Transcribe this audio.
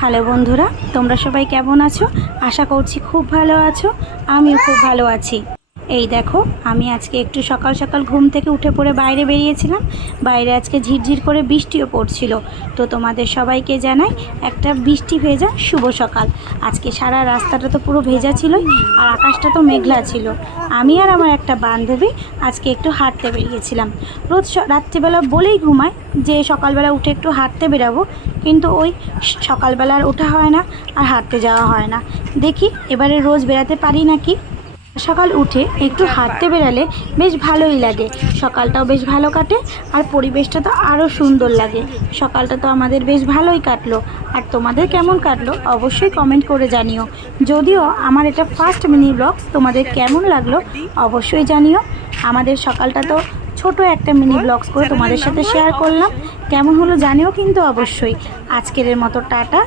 Hello বন্ধুরা, তোমরা সবাই কেমন আছো? আশা করছি খুব ভালো আছো। আমিও খুব ভালো আছি। এই দেখো, আমি আজকে একটু সকাল সকাল ঘুম থেকে উঠে পড়ে বাইরে বেরিয়েছিলাম। বাইরে আজকে ঝিরঝির করে বৃষ্টিও পড়ছিল। তো তোমাদের সবাইকে জানাই একটা বৃষ্টি ভেজা শুভ সকাল। আজকে সারা রাস্তাটা তো পুরো ভেজা ছিলই, আর আকাশটা তো মেঘলা ছিল। আমি আর আমার একটা বান্ধবী আজকে একটু হাঁটতে বেরিয়েছিলাম। রোজ রাত্রিবেলা বলেই ঘুমায় যে সকালবেলা উঠে একটু হাঁটতে বেরাবো, কিন্তু ওই সকালবেলা আর ওঠা হয় না, আর হাঁটতে যাওয়া হয় না। দেখি এবারে রোজ বেরাতে পারি নাকি। সকাল উঠে একটু হাঁটতে বেরালে বেশ ভালোই লাগে, সকালটাও বেশ ভালো কাটে, আর পরিবেশটা তো আরও সুন্দর লাগে। সকালটা তো আমাদের বেশ ভালোই কাটলো। আর তোমাদের কেমন কাটলো অবশ্যই কমেন্ট করে জানিও। যদিও আমার এটা ফার্স্ট মিনি ব্লগ, তোমাদের কেমন লাগলো অবশ্যই জানিও। আমাদের সকালটা তো ছোট একটা মিনি ব্লগস করে তোমাদের সাথে শেয়ার করলাম। কেমন হলো জানিও কিন্তু অবশ্যই। আজকের মতো টাটা।